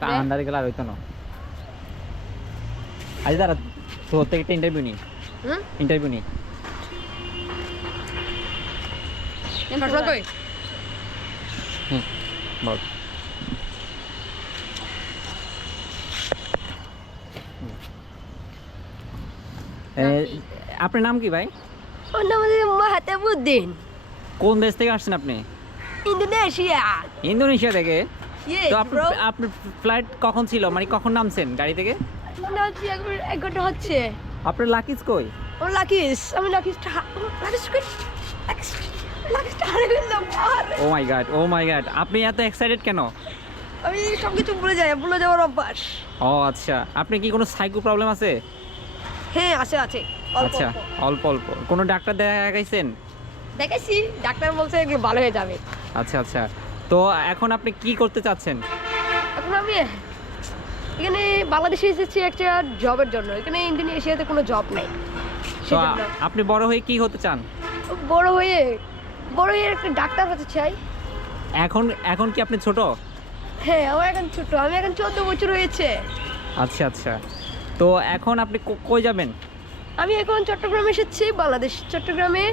Andar gelar hoyto na. Aaj dara তোর থেকে একটা ইন্টারভিউ নি। ইন্টারভিউ নি। প্রশ্ন কই? বল। আপনার নাম কি ভাই? ওর নাম মাহতাবউদ্দিন। কোন দেশ থেকে আসছেন আপনি? ইন্দোনেশিয়া। ইন্দোনেশিয়া থেকে? Yes, তো bro. আপনার ফ্লাইট কখন ছিল, মানে কখন নামছেন গাড়ি থেকে? নাচি এক ঘন্টা হচ্ছে। আপনার লাকিজ কই? ও লাকিস, আমি লাকিসটা হারিয়ে ফেললাম। ও মাই গড আপনি এত এক্সাইটেড কেন? আমি সব কিছু ভুলে যাওয়ার অভ্যাস। ও আচ্ছা, আপনি কি কোনো সাইকো প্রবলেম আছে? হ্যাঁ আছে অল্প আচ্ছা অল্প অল্প। কোনো ডাক্তার দেখাইছেন? দেখাইছি, ডাক্তার বলছে এগুলো ভালো হয়ে যাবে। আচ্ছা আচ্ছা, তো এখন আপনি কি করতে চাচ্ছেন? এখন আমি এখানে বাংলাদেশে এসেছি একটা জবের জন্য। এখানে ইন্দোনেশিয়াতে কোনো জব নেই, তো সেজন্য আপনি বড় হয়ে কি হতে চান? বড় হয়ে একটা ডাক্তার হতে চাই। এখন কি আপনি ছোট? হ্যাঁ আমার এখন ছোট, আমি এখন 14 বছর হয়েছে। আচ্ছা আচ্ছা, তো এখন আপনি কই যাবেন? আমি এখন চট্টগ্রামে এসেছি, বাংলাদেশ চট্টগ্রামে।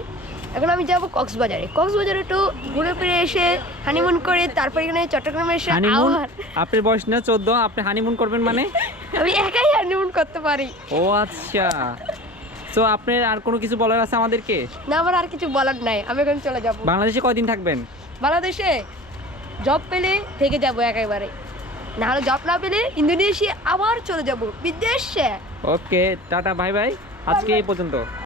এখন আমি যাব কক্সবাজারে একটু ঘুরে ফিরে এসে হানিমুন করে তারপর এখানে চট্টগ্রামে এসে হানিমুন? আবার আপনার বয়স না 14, আপনি হানিমুন করবেন মানে? আমি একাই হানিমুন করতে পারি। ও আচ্ছা, তো আপনার আর কোনো কিছু বলার আছে আমাদেরকে? না আমার আর কিছু বলার নাই, আমি এখন চলে যাব। বাংলাদেশে কয়দিন থাকবেন? বাংলাদেশে জব পেলে থেকে যাব একেবারে, না হলে জব না পেলে ইন্দোনেশিয়া আবার চলে যাব বিদেশে। ওকে টাটা, বাই বাই, আজকে এই পর্যন্ত।